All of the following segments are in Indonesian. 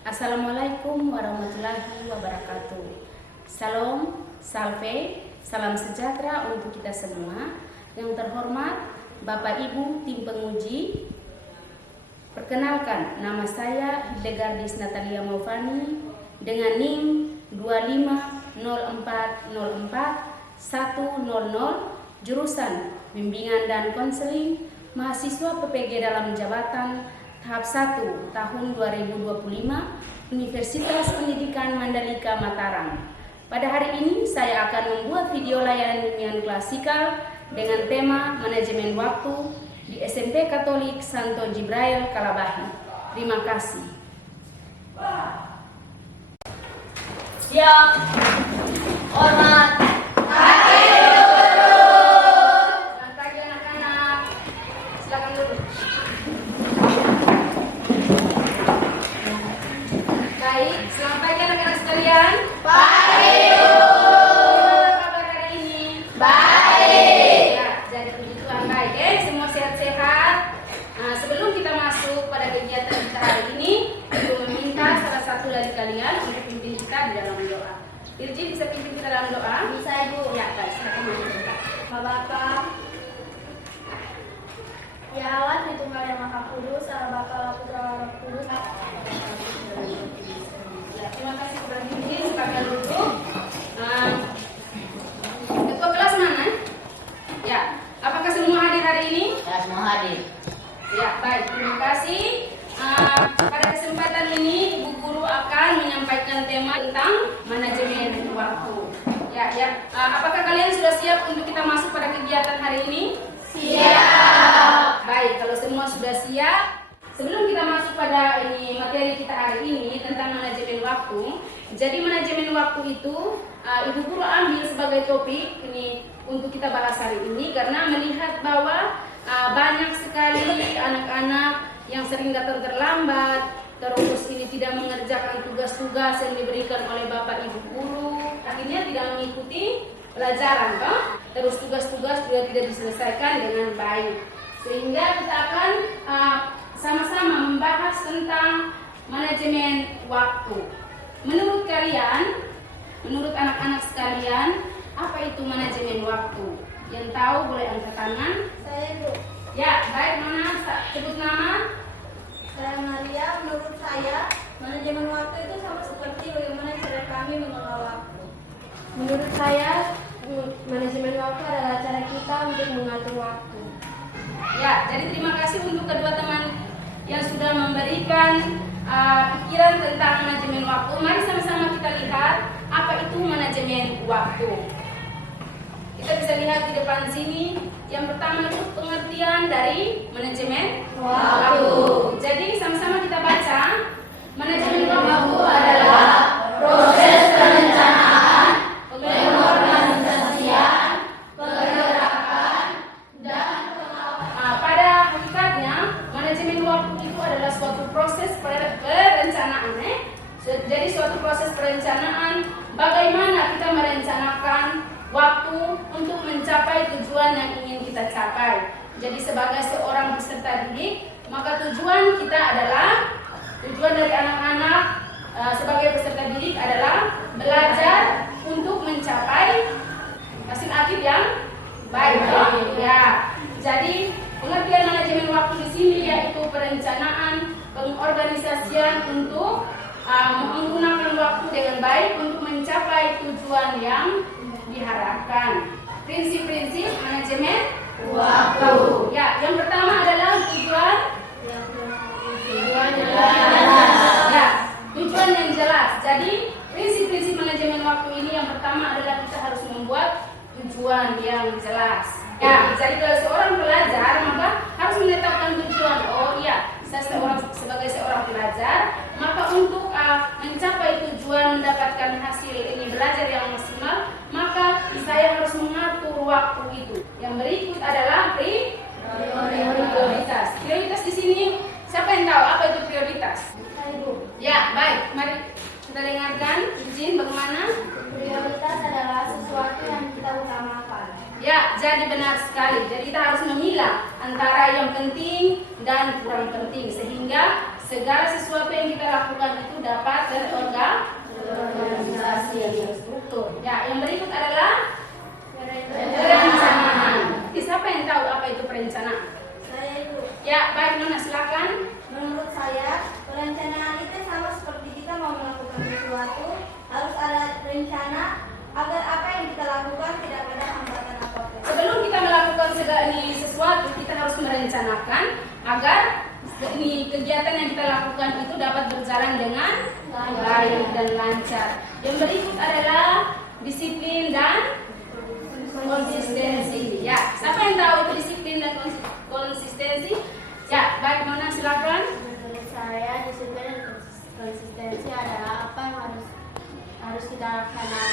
Assalamualaikum warahmatullahi wabarakatuh. Salam, salve, salam sejahtera untuk kita semua. Yang terhormat Bapak Ibu tim penguji, perkenalkan nama saya Hildegardis Natalia Maufani dengan NIM 250404-100, jurusan Bimbingan dan Konseling, mahasiswa PPG dalam jabatan tahap 1 tahun 2025 Universitas Pendidikan Mandalika Mataram. Pada hari ini saya akan membuat video layanan bimbingan klasikal dengan tema manajemen waktu di SMP Katolik Santo Jibrail Kalabahi. Terima kasih. Siap, hormat. Selamat pagi anak-anak. Silakan dulu. Baik, selamat pagi anak-anak sekalian. Pagi. Bagaimana kabar hari ini? Baik. Ya, jadi puji Tuhan baik ya, semua sehat-sehat. Nah, sebelum kita masuk pada kegiatan kita hari ini, ibu meminta salah satu dari kalian untuk pimpin kita di dalam doa. Irji bisa pimpin kita dalam doa? Bisa, Ibu. Ya, baik, silakan maju kita. Bapa, ya Allah, di Tunggal yang Maha Kudus, Allah Bapa, Allah Putra, Allah Roh Kudus. Ya, terima kasih kepada Irji, kalian duduk. Ketua kelas mana? Ya, apakah semua hadir hari ini? Ya, semua hadir. Ya, baik, terima kasih. Pada kesempatan ini, Ibu Guru akan menyampaikan tema tentang manajemen waktu. Apakah kalian sudah siap untuk kita masuk pada kegiatan hari ini? Siap. Baik, kalau semua sudah siap, sebelum kita masuk pada materi kita hari ini tentang manajemen waktu. Jadi manajemen waktu itu Ibu Guru ambil sebagai topik ini untuk kita bahas hari ini karena melihat bahwa banyak sekali anak-anak yang sering datang terlambat, terus ini tidak mengerjakan tugas-tugas yang diberikan oleh Bapak Ibu Guru, akhirnya tidak mengikuti pelajaran, toh? Terus tugas-tugas juga tidak diselesaikan dengan baik. Sehingga kita akan sama-sama membahas tentang manajemen waktu. Menurut kalian, menurut anak-anak sekalian, apa itu manajemen waktu? Yang tahu boleh angkat tangan. Saya, Ibu. Ya, baik, mana? Sebut nama. Saya Maria. Menurut saya, manajemen waktu itu sama seperti bagaimana cara kami mengelola waktu. Menurut saya, manajemen waktu adalah cara kita untuk mengatur waktu. Ya, jadi terima kasih untuk kedua teman yang sudah memberikan pikiran tentang manajemen waktu. Mari sama-sama kita lihat apa itu manajemen waktu. Kita bisa lihat di depan sini. Yang pertama itu pengertian dari manajemen waktu. Jadi sama-sama kita baca. Manajemen waktu adalah Proses perencanaan, pengorganisasian, pergerakan, dan pada hakikatnya manajemen waktu itu adalah suatu proses perencanaan. Jadi suatu proses perencanaan bagaimana kita merencanakan waktu untuk mencapai tujuan yang ingin kita capai. Jadi sebagai seorang peserta didik, maka tujuan kita adalah, tujuan dari anak-anak sebagai peserta didik adalah belajar untuk mencapai hasil akhir yang baik. Ya. Jadi pengertian manajemen waktu di sini yaitu perencanaan, pengorganisasian untuk menggunakan waktu dengan baik untuk mencapai tujuan yang diharapkan. Prinsip-prinsip manajemen waktu. Ya, yang pertama adalah tujuan yang jelas. Jadi prinsip-prinsip manajemen waktu ini yang pertama adalah kita harus membuat tujuan yang jelas. Ya, jadi kalau seorang pelajar maka harus menetapkan tujuan. Oh iya, saya sebagai seorang pelajar, maka untuk mencapai tujuan mendapatkan hasil ini belajar yang maksimal, maka saya harus mengatur waktu itu. Yang berikut adalah prioritas. Prioritas di sini siapa yang tahu apa itu prioritas? Ya, baik. Mari kita dengarkan. Izin bagaimana? Prioritas adalah sesuatu yang kita utamakan. Ya, jadi benar sekali. Jadi kita harus memilah antara yang penting dan kurang penting sehingga segala sesuatu yang kita lakukan itu dapat terorganisasi yang terstruktur. Ya, yang berikut adalah perencanaan. Siapa yang tahu apa itu perencanaan? Saya Ibu. Ya, baik Nona, silakan. Menurut saya, perencanaan itu sama seperti kita mau melakukan sesuatu, harus ada rencana agar apa yang kita lakukan tidak ada hambatan apapun. Sebelum kita melakukan segala sesuatu, kita harus merencanakan agar kegiatan yang kita lakukan itu dapat berjalan dengan baik dan lancar. Yang berikut adalah disiplin dan konsistensi. Ya, siapa yang tahu itu disiplin dan konsistensi? Ya, baik Nona, silakan. Menurut saya disiplin dan konsistensi adalah apa yang harus kita laksanakan.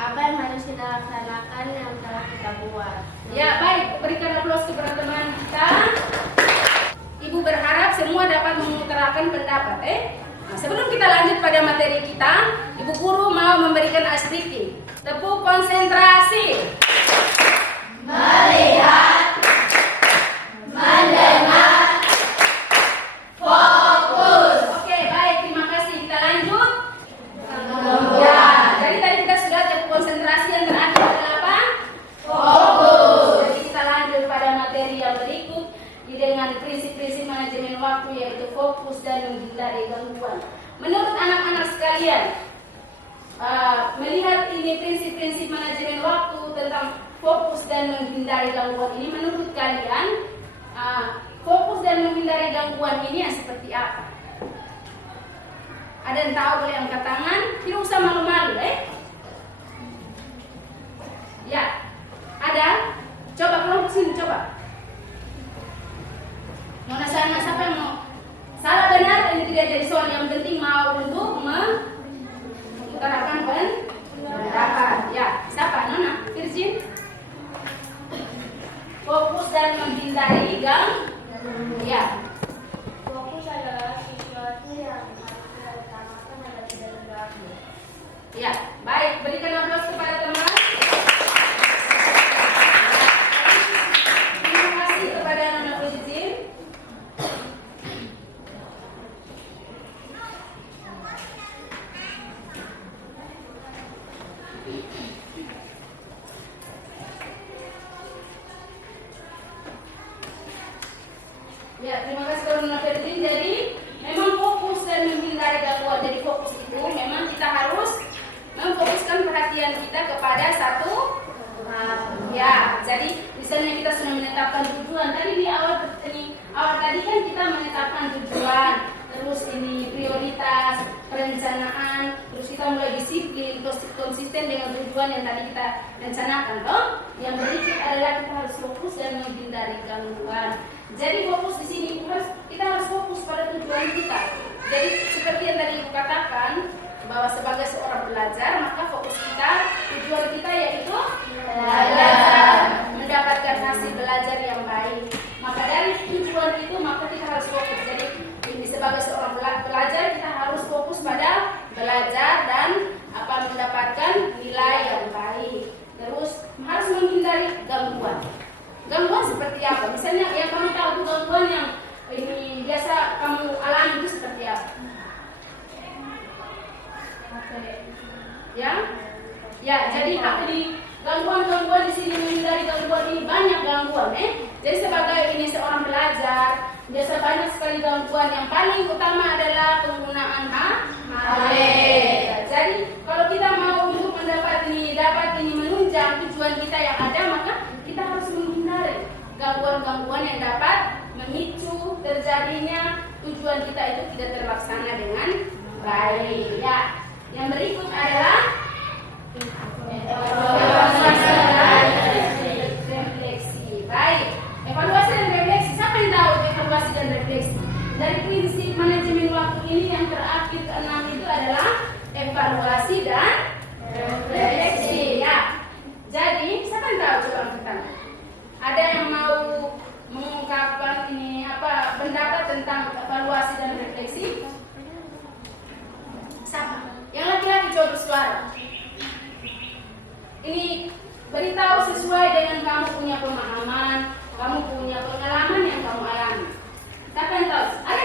Apa yang harus kita laksanakan yang telah kita buat. Ya, baik, berikan aplaus kepada teman kita. Ibu berharap semua dapat mengutarakan pendapat. Nah, sebelum kita lanjut pada materi kita, Ibu Guru mau memberikan ice breaking. Tepuk konsentrasi. Melihat, mendengar, fokus. Oke, baik, terima kasih. Kita lanjut. Ya, jadi tadi kita sudah tepuk konsentrasi, yang terakhir adalah apa? Fokus. Jadi kita lanjut pada materi yang berikut dengan prinsip-prinsip manajemen waktu, yaitu fokus dan menghindari gangguan. Menurut anak-anak sekalian, melihat ini prinsip-prinsip manajemen waktu tentang fokus dan menghindari gangguan ini, menurut kalian fokus dan menghindari gangguan ini yang seperti apa? Ada yang tahu? Boleh angkat tangan, tidak usah malu-malu. Ya, ada? Coba kelompok sini, coba. Nona sana, siapa yang mau? Salah benar ini tidak jadi soal, yang penting mau untuk mengutarakan pendapat. Ya, siapa? Nona, Virgin. Fokus dan menghindari gangguan. Ya. Fokus adalah sesuatu yang harus kita utamakan agar tidak terganggu. Ya, baik, berikan aplaus kepada teman. Terima kasih kepada Nona Virgin. Ya, terima kasih kepada Nona Virgin. Jadi memang fokus dan menghindari gangguan. Jadi fokus itu memang kita harus memfokuskan perhatian kita kepada satu hal. Ya, jadi misalnya kita sudah menetapkan tujuan. Tadi di awal tadi kan kita menetapkan tujuan, terus ini prioritas, perencanaan, terus kita mulai disiplin, terus konsisten dengan tujuan yang tadi kita rencanakan, toh. Yang berikut adalah kita harus fokus dan menghindari gangguan. Jadi fokus di sini kita harus fokus pada tujuan kita. Jadi seperti yang tadi aku katakan, bahwa sebagai seorang pelajar, maka fokus kita, tujuan kita yaitu belajar, mendapatkan hasil belajar yang baik. Maka dari tujuan itu, maka kita harus fokus. Jadi sebagai seorang pelajar, kita harus fokus pada belajar dan mendapatkan nilai yang baik. Terus harus menghindari gangguan. Gangguan seperti apa? Misalnya yang kamu tahu itu gangguan yang ini biasa kamu alami itu seperti apa? Ya, jadi gangguan-gangguan di sini, menghindari gangguan ini banyak gangguan. Jadi sebagai ini seorang pelajar, biasa banyak sekali gangguan. Yang paling utama adalah penggunaan HP. Jadi kalau kita mau untuk dapat ini menunjang tujuan kita yang ada, maka kita harus menghindari gangguan-gangguan yang dapat memicu terjadinya tujuan kita itu tidak terlaksana dengan baik. Ya, yang berikut adalah evaluasi dan refleksi. Baik, evaluasi dan refleksi. Siapa yang tahu evaluasi dan refleksi? Dari prinsip manajemen waktu ini yang terakhir keenam itu adalah evaluasi dan refleksi. Ya. Jadi, siapa yang tahu? Coba kita. Ada yang mau mengungkapkan pendapat tentang evaluasi dan refleksi? Siapa? Yang laki-laki coba bersuara. Ini beritahu sesuai dengan kamu punya pemahaman, kamu punya pengalaman yang kamu alami. Siapa yang tahu? Ada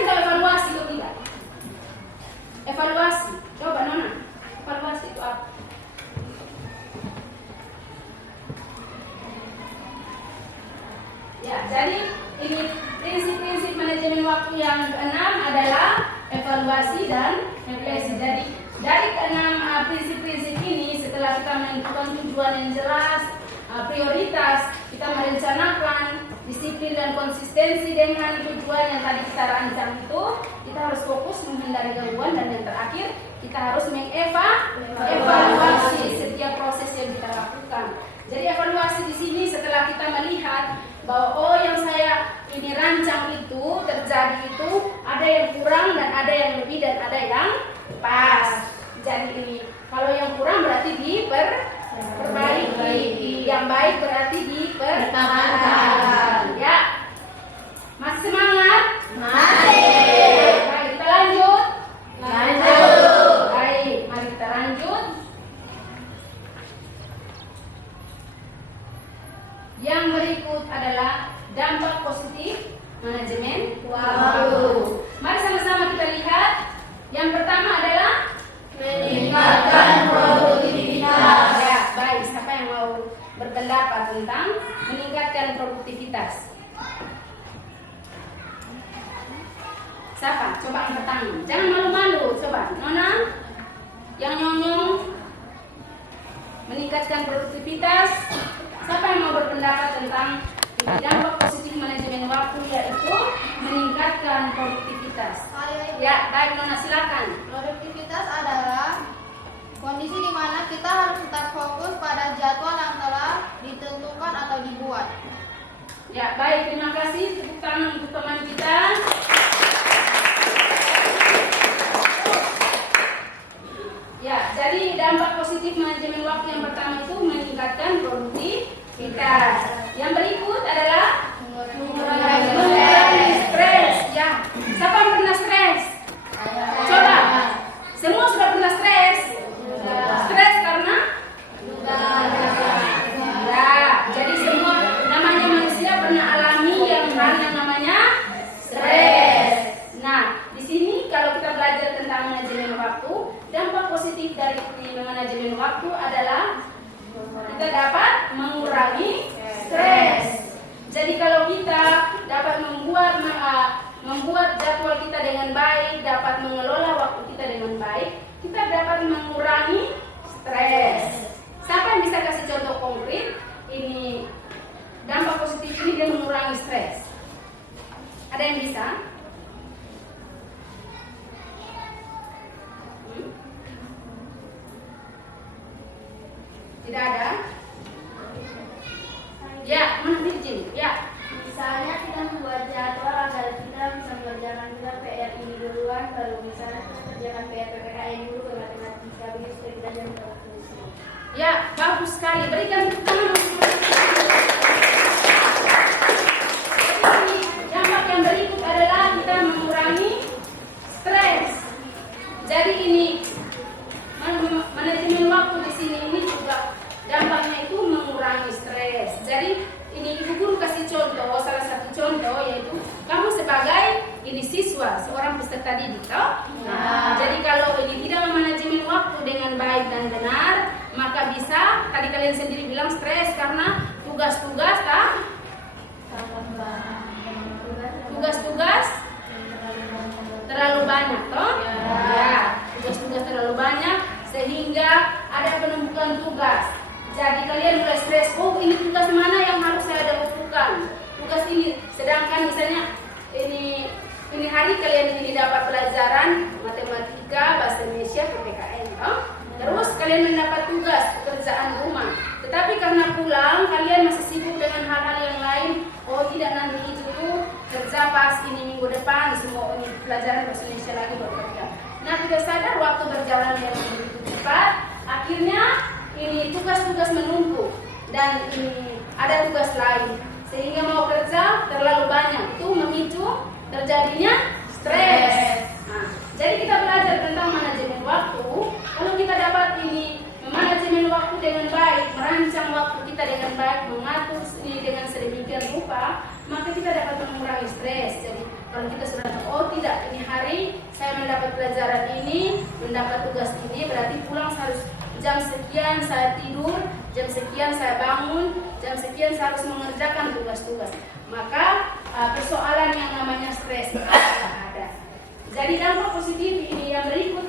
keenam adalah evaluasi dan refleksi. Jadi dari keenam prinsip-prinsip ini, setelah kita menentukan tujuan yang jelas, prioritas, kita merencanakan disiplin dan konsistensi dengan tujuan yang tadi kita rancang itu, kita harus fokus menghindari gangguan, dan yang terakhir kita harus mengevaluasi setiap proses yang kita lakukan. Jadi evaluasi di sini setelah kita melihat bahwa oh yang saya ini rancang itu terjadi itu ada yang kurang dan ada yang lebih dan ada yang pas. Jadi ini kalau yang kurang berarti diperbaiki, yang baik berarti dipertahankan. Ya, masih semangat? Masih. Baik, kita lanjut. Baik, mari kita lanjut. Yang berikut adalah dampak positif manajemen waktu. Mari sama-sama kita lihat. Yang pertama adalah meningkatkan produktivitas. Ya, baik. Siapa yang mau berpendapat tentang meningkatkan produktivitas? Siapa? Coba angkat tangan. Jangan malu-malu. Coba, Nona, yang nyonyong, meningkatkan produktivitas. Siapa yang mau berpendapat tentang dampak positif manajemen waktu, yaitu meningkatkan produktivitas? Ya, baik Nona, silakan. Produktivitas adalah kondisi di mana kita harus tetap fokus pada jadwal yang telah ditentukan atau dibuat. Ya, baik, terima kasih. Tepuk tangan untuk teman kita. Ya, jadi dampak positif manajemen waktu yang pertama itu meningkatkan produktivitas. Yang berikut adalah mengurangi stres. Ya, siapa yang pernah stres? Coba, semua sudah pernah stres. Stres karena? Ya, jadi semua namanya manusia pernah alami yang namanya stres. Nah, di sini kalau kita belajar tentang manajemen waktu, dampak positif dari manajemen waktu adalah kita dapat mengurangi stres. Jadi kalau kita dapat membuat jadwal kita dengan baik, dapat mengelola waktu kita dengan baik, kita dapat mengurangi stres. Siapa yang bisa kasih contoh konkret? Ini dampak positif ini dia mengurangi stres. Ada yang bisa? Tidak ada? Ya, mana Virgin? Ya. Misalnya kita membuat jadwal agar kita bisa mengerjakan juga PR ini duluan, baru misalnya kita kerjakan PR PPKN dulu ke matematika, begitu kita jangan terus. Ya, bagus sekali. Berikan tepuk tangan. Dampak yang berikut adalah kita mengurangi stres. Jadi ini manajemen waktu di sini ini juga dampaknya itu mengurangi stres. Jadi ini ibu guru kasih contoh, salah satu contoh yaitu kamu sebagai ini siswa, seorang peserta didik, toh? Nah, jadi kalau ini tidak memanajemen waktu dengan baik dan benar, maka bisa tadi kalian sendiri bilang stres karena tugas-tugas terlalu banyak, toh? Ya, tugas-tugas terlalu banyak sehingga ada penumpukan tugas. Jadi kalian mulai stres, oh ini tugas mana yang harus saya lakukan? Tugas ini, sedangkan misalnya ini hari kalian ini dapat pelajaran matematika, bahasa Indonesia, PPKN, oh? Terus kalian mendapat tugas pekerjaan rumah. Tetapi karena pulang kalian masih sibuk dengan hal-hal yang lain. Oh tidak, nanti itu tuh kerja pas ini minggu depan semua ini pelajaran bahasa Indonesia lagi bekerja. Nah tidak sadar waktu berjalan yang begitu cepat. Akhirnya ini tugas-tugas menumpuk dan ini ada tugas lain sehingga mau kerja terlalu banyak, itu memicu terjadinya stres. Nah, jadi kita belajar tentang manajemen waktu. Kalau kita dapat ini memanajemen waktu dengan baik, merancang waktu kita dengan baik, mengatur ini dengan sedemikian rupa, maka kita dapat mengurangi stres. Jadi kalau kita sudah tahu, oh tidak, ini hari saya mendapat pelajaran ini, mendapat tugas ini, berarti pulang harus jam sekian saya tidur, jam sekian saya bangun, jam sekian saya harus mengerjakan tugas-tugas. Maka persoalan yang namanya stres tidak ada. Jadi dampak positif ini yang berikut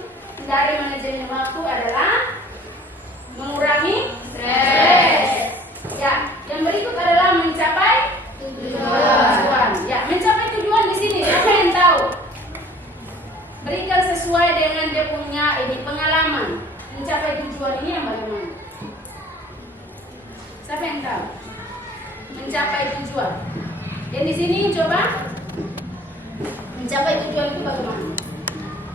dari manajemen waktu adalah mengurangi stres. Ya, yang berikut adalah mencapai tujuan. Ya, mencapai tujuan di sini siapa yang tahu? Berikan sesuai dengan dia punya pengalaman. Mencapai tujuan ini yang bagaimana? Siapa yang tahu? Mencapai tujuan. Dan di sini coba mencapai tujuan itu bagaimana?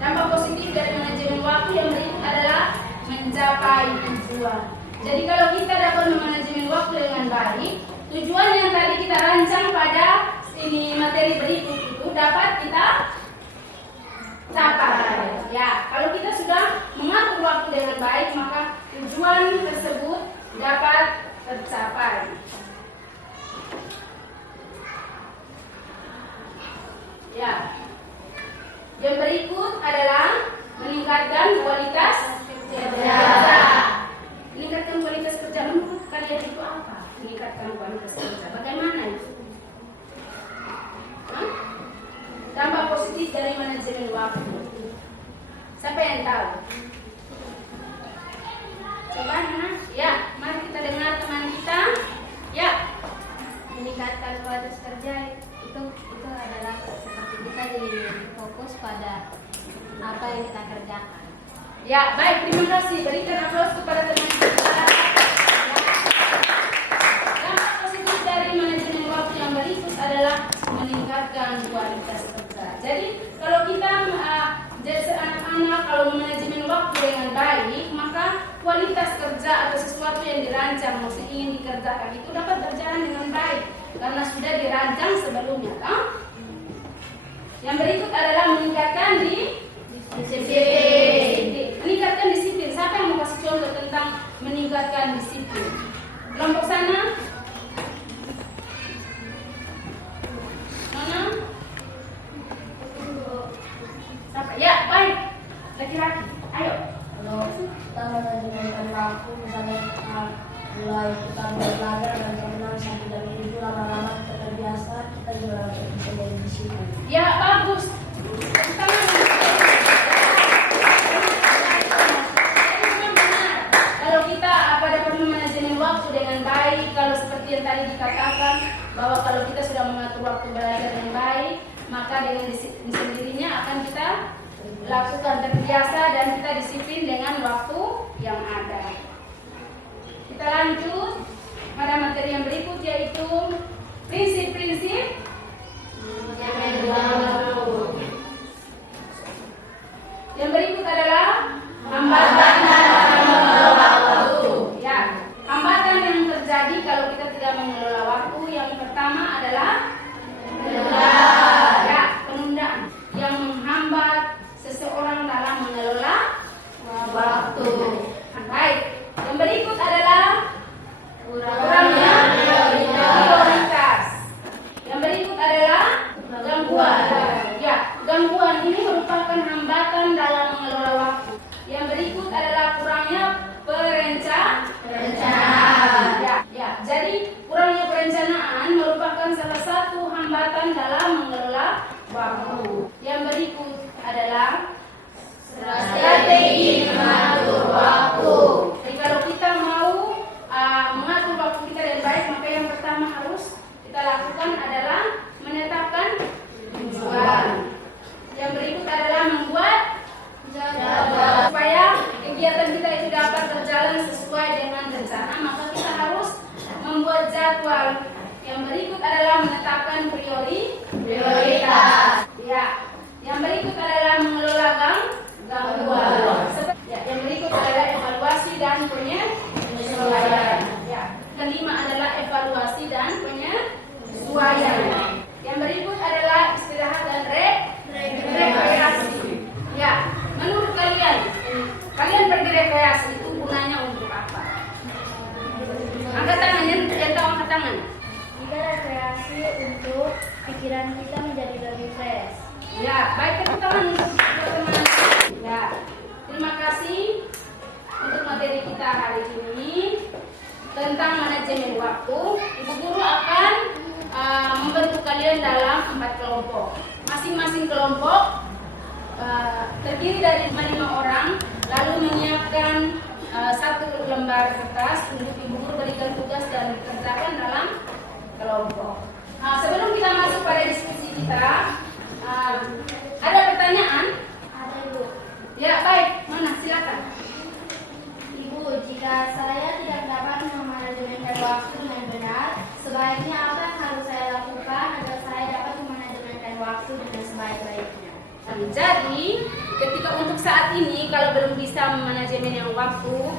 Dampak positif dari manajemen waktu yang berikut adalah mencapai tujuan. Jadi kalau kita dapat memanajemen waktu dengan baik, tujuan yang tadi kita rancang pada materi berikut itu dapat kita capai. Ya, kalau kita sudah mengatur waktu dengan baik, maka tujuan tersebut dapat tercapai. Ya. Yang berikut adalah meningkatkan kualitas kerja. Meningkatkan kualitas kerja menurut kalian itu apa? Meningkatkan kualitas kerja. Bagaimana itu? Dampak positif dari manajemen waktu. Siapa yang tahu? Coba, Hana. Ya, mari kita dengar teman kita. Ya. Meningkatkan kualitas kerja itu adalah seperti kita fokus pada apa yang kita kerjakan. Ya, baik, terima kasih. Berikan aplaus kepada teman kita. Dampak positif dari manajemen waktu yang berikut adalah meningkatkan kualitas kerja. Jadi, kalau kita jadi anak-anak kalau manajemen waktu dengan baik, maka kualitas kerja atau sesuatu yang dirancang maksud ingin dikerjakan itu dapat berjalan dengan baik karena sudah dirancang sebelumnya, kan? Yang berikut adalah meningkatkan disiplin. Meningkatkan disiplin. Siapa yang mau kasih contoh tentang meningkatkan disiplin? Kelompok sana. Mana? Siapa? Ya, baik. Laki-laki. Ayo. Kalau kita manajemen waktu, misalnya kita mulai kita belajar dan kenal sampai jam 7 lama-lama kita terbiasa, kita juga bisa jadi disiplin. Ya, bagus. Kalau kita dapat manajemen waktu dengan baik, kalau seperti yang tadi dikatakan bahwa kalau kita sudah mengatur waktu belajar dengan baik, maka dengan sendirinya akan kita lakukan terbiasa dan kita disiplin dengan waktu yang ada. Kita lanjut pada materi yang berikut yaitu prinsip-prinsip manajemen waktu. Yang berikut adalah hambatan dalam waktu. Ya, hambatan yang terjadi kalau kita tidak mengelola waktu yang pertama adalah penundaan. Ya, penundaan yang menghambat seseorang dalam mengelola waktu. Baik, yang berikut adalah kurangnya prioritas. Yang berikut adalah gangguan. Ya, gangguan ini merupakan hambatan dalam mengelola waktu. Yang berikut adalah kurangnya perencanaan. Ya, jadi kurangnya perencanaan merupakan salah satu hambatan dalam mengelola waktu. Yang berikut adalah strategi mengatur waktu. Jadi kalau kita mau mengatur waktu kita dengan baik, maka yang pertama harus kita lakukan adalah menetapkan tujuan. Yang berikut adalah membuat jadwal supaya kegiatan kita itu dapat berjalan sesuai dengan rencana, maka kita harus membuat jadwal. Yang berikut adalah menetapkan prioritas. Ya. Yang berikut adalah mengelola gangguan. Ya, yang berikut adalah evaluasi dan penyesuaian. Ya. Kelima adalah evaluasi dan penyesuaian. Yang berikut adalah istirahat dan rekreasi. Ya, menurut kalian pergi rekreasi itu gunanya untuk apa? Angkat tangan, yang tahu angkat tangan. Kita rekreasi untuk pikiran kita menjadi lebih fresh. Ya, baik, tepuk tangan untuk teman-teman. Ya, terima kasih untuk materi kita hari ini tentang manajemen waktu. Ibu guru akan membentuk kalian dalam 4 kelompok. Masing-masing kelompok terdiri dari 5 orang, lalu menyiapkan satu lembar kertas untuk ibu guru berikan tugas dan dikerjakan dalam kelompok. Sebelum kita masuk pada diskusi kita, ada pertanyaan? Ada, Ibu. Ya, baik. Mana? Silakan. Ibu, jika saya tidak dapat memanajemenkan waktu dengan benar, sebaiknya apa yang harus saya lakukan agar saya dapat memanajemenkan waktu dengan sebaik-baiknya? Jadi, ketika untuk saat ini kalau belum bisa memanajemen yang waktu,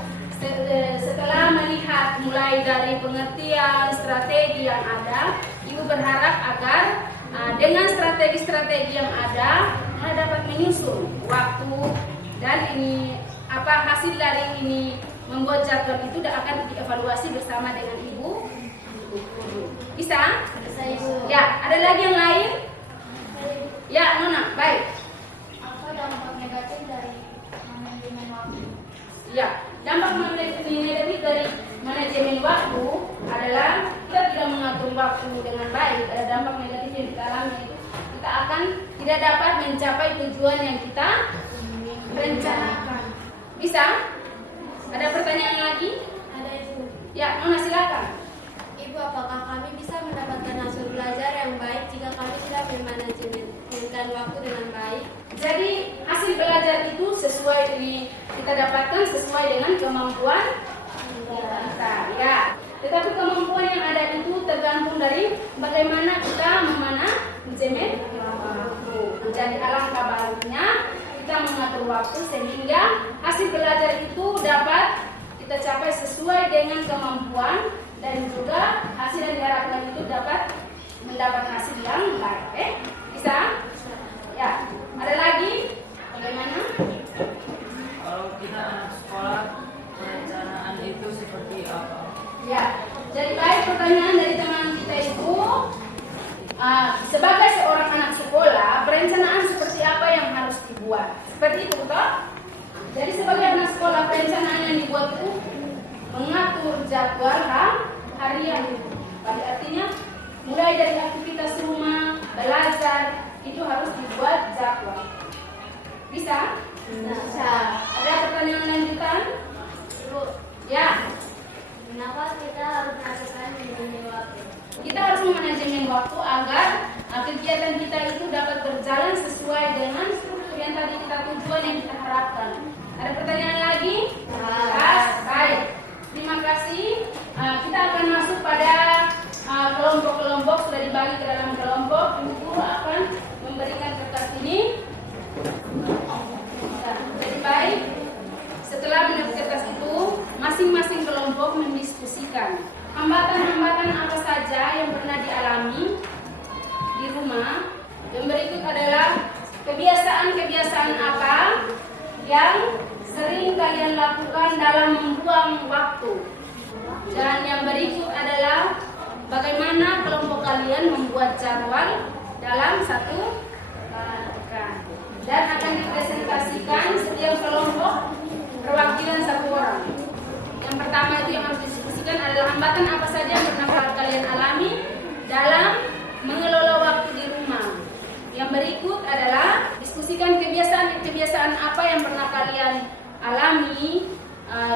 setelah melihat mulai dari pengertian strategi yang ada, Ibu berharap agar dengan strategi-strategi yang ada, Anda dapat menyusun waktu dan ini hasil dari ini membuat jadwal itu akan dievaluasi bersama dengan Ibu. Bisa? Bisa, Ibu. Ya, ada lagi yang lain? Ya, Nona, baik. Apa dampak negatif dari manajemen waktu? Ya, dampak negatif dari manajemen waktu adalah kita tidak mengatur waktu dengan baik. Ada dampak negatif yang kita alami, kita akan tidak dapat mencapai tujuan yang kita rencanakan. Bisa? Ada pertanyaan lagi? Ada, Ibu. Ya, Nona silakan. Ibu, apakah kami bisa mendapatkan hasil belajar yang baik jika kami tidak memanajemenkan waktu dengan baik? Jadi hasil belajar itu kita dapatkan sesuai dengan kemampuan kita. Ya. Tetapi kemampuan yang ada itu tergantung dari bagaimana kita memanajemen waktu. Jadi alangkah baiknya kita mengatur waktu sehingga hasil belajar itu dapat kita capai sesuai dengan kemampuan dan juga hasil yang diharapkan itu dapat mendapat hasil yang baik. Bisa? Ya. Ada lagi? Bagaimana? Kalau kita anak sekolah, perencanaan itu seperti apa? Ya. Jadi baik pertanyaan dari teman kita itu. Sebagai seorang anak sekolah, perencanaan seperti apa yang harus dibuat? Seperti itu, toh? Jadi sebagai anak sekolah, perencanaan yang dibuat itu mengatur jadwal harian. Artinya mulai dari aktivitas rumah, belajar, itu harus dibuat jadwal. Bisa? Bisa. Ada pertanyaan lanjutan? Ibu, Ya. kenapa kita harus melakukan manajemen waktu? Kita harus memanajemen waktu agar kegiatan kita itu dapat berjalan sesuai dengan struktur yang tadi tujuan yang kita harapkan. Ada pertanyaan lagi? Baik. Terima kasih. Kita akan masuk pada kelompok-kelompok, sudah dibagi ke dalam kelompok. Ibu guru akan memberikan kertas ini. Jadi baik. Setelah mendapat kertas itu, masing-masing kelompok mendiskusikan hambatan-hambatan apa saja yang pernah dialami di rumah. Yang berikut adalah kebiasaan-kebiasaan apa yang sering kalian lakukan dalam membuang waktu. Dan yang berikut adalah bagaimana kelompok kalian membuat jadwal dalam satu pekan. Dan akan dipresentasikan setiap kelompok perwakilan satu orang. Yang pertama itu yang harus diskusikan adalah hambatan apa saja yang pernah kalian alami dalam mengelola waktu di rumah. Yang berikut adalah diskusikan kebiasaan apa yang pernah kalian alami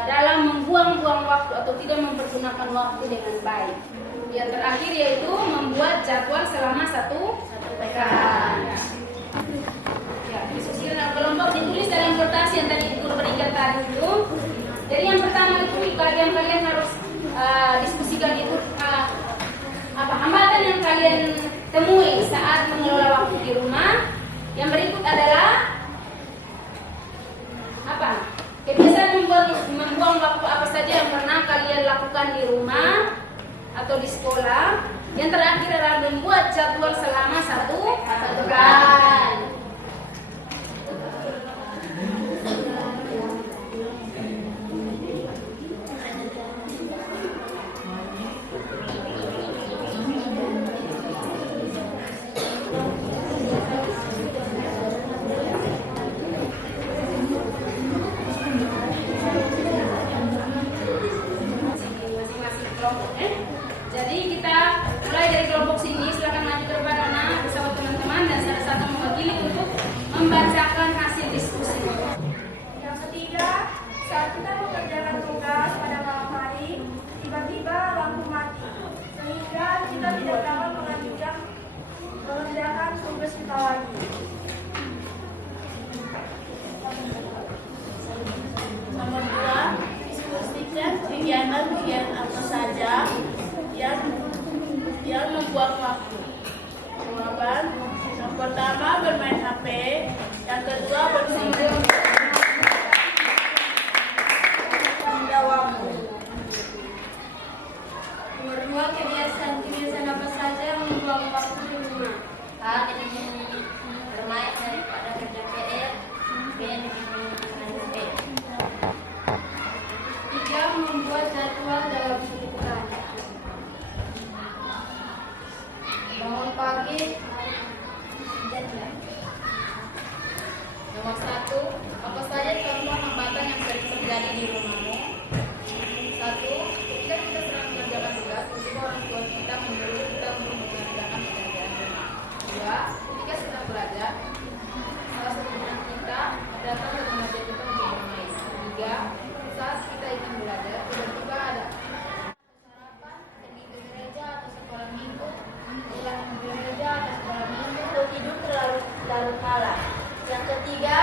dalam membuang-buang waktu atau tidak mempergunakan waktu dengan baik. Yang terakhir yaitu membuat jadwal selama satu pekan. Ya, diskusikan kelompok ditulis dalam kertas yang tadi Ibu berikan tadi itu. Jadi yang pertama itu kalian harus diskusikan itu apa hambatan yang kalian temui saat mengelola waktu di rumah. Yang berikut adalah apa? Kebiasaan membuang waktu apa saja yang pernah kalian lakukan di rumah atau di sekolah. Yang terakhir adalah membuat jadwal selama satu pekan. Jadi kita mulai dari kelompok sini, silakan maju ke depan bersama teman-teman dan satu-satu kegiatan apa saja yang membuang waktu? Jawaban: yang pertama bermain HP, yang kedua bersinggah waktu. Nomor 2, kebiasaan apa saja yang membuang waktu di rumah? A. Lebih bermain daripada kerja PR. B. Lebih main HP. 3, membuat jadwal dalam hidupan. Bangun pagi. Nomor 1, apa saja contoh hambatan yang sering terjadi di rumahmu? 1, ketika kita sedang mengerjakan tugas, tiba-tiba orang tua kita menyuruh kita untuk mengerjakan pekerjaan rumah. 2, ketika sedang belajar, salah satu teman kita datang dan mengajak kita untuk bermain. 3, saat kita ingin belajar, tiba-tiba ada sarapan, pergi ke gereja atau sekolah minggu, pulang ke gereja atau sekolah minggu, Atau tidur terlalu larut malam. Yang ketiga,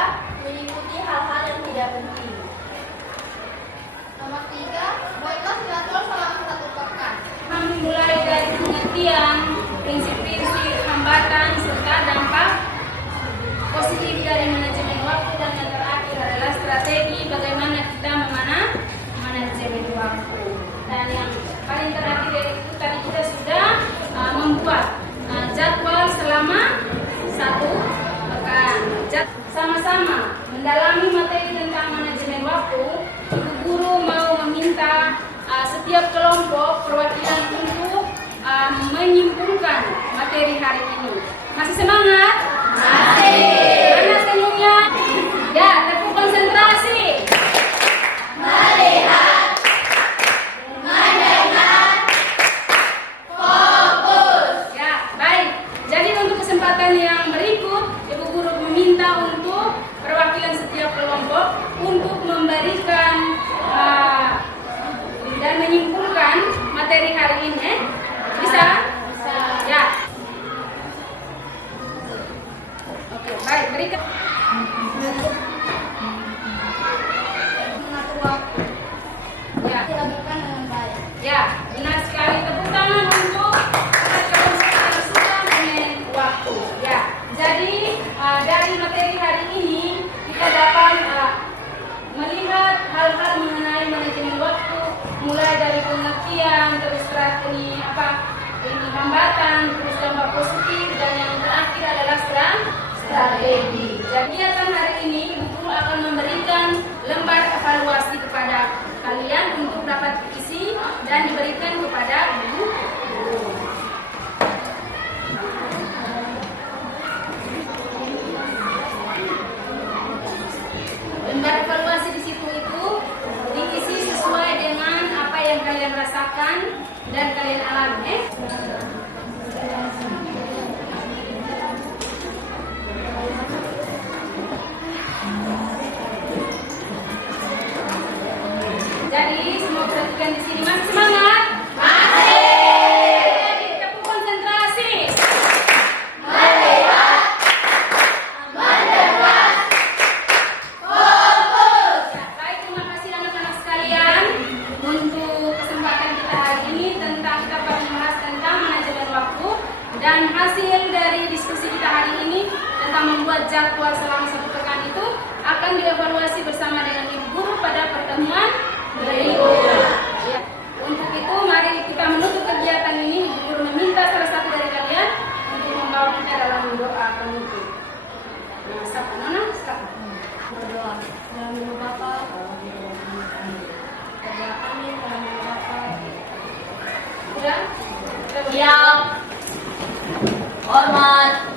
mengikuti hal-hal yang tidak penting. Nomor 3, buatlah jadwal selama 1 pekan. kami mulai dari pengertian, prinsip-prinsip, hambatan, serta dampak positif dari manajemen waktu, dan yang terakhir adalah strategi bagaimana kita manajemen waktu. Dan yang paling terakhir itu tadi kita sudah membuat jadwal selama 1 pekan. Sama-sama mendalami materi tentang manajemen waktu, ibu guru mau meminta setiap kelompok perwakilan untuk menyimpulkan materi hari ini. Masih semangat? Masih. Mana senyumnya? Ya, tepuk konsentrasi. Melihat, mendengar, fokus. Ya, baik. Jadi untuk kesempatan yang berikut, ibu guru meminta untuk perwakilan setiap kelompok untuk memberikan dan menyimpulkan materi hari ini. Bisa? Bisa. Ya. Oke, baik. Berikan. Mengatur waktu. Ya. Dilakukan dengan baik. Ya, benar sekali. Tepuk tangan untuk rekan-rekan yang sudah dengan waktu. Ya, jadi dari materi hari ini kita dapat melihat hal-hal mengenai manajemen waktu, mulai dari pengertian, terus strategi ini hambatan, terus dampak positif, dan yang terakhir adalah strategi. Jadi kegiatan hari ini Ibu Guru akan memberikan lembar evaluasi kepada kalian untuk dapat diisi dan diberikan kepada Ibu Guru. Lembar evaluasi di situ itu diisi sesuai dengan apa yang kalian rasakan dan kalian alami. Jadi semua perhatikan di sini. Masih semangat? Masih. Tepuk konsentrasi. Melihat, mendengar, fokus. Baik, terima kasih anak-anak sekalian untuk kesempatan kita hari ini tentang kita membahas tentang manajemen waktu, dan hasil dari diskusi kita hari ini tentang membuat jadwal selama 1 pekan itu akan dievaluasi bersama dengan Ibu Guru pada pertemuan berikutnya. Ya. Untuk itu mari kita menutup kegiatan ini. Ibu Guru meminta salah satu dari kalian untuk membawa kita dalam doa penutup. Nah, siapa? Nona? Siapa? Berdoa. Dalam nama Bapa, amin. Dalam nama Bapa. Udah? Siap. Hormat.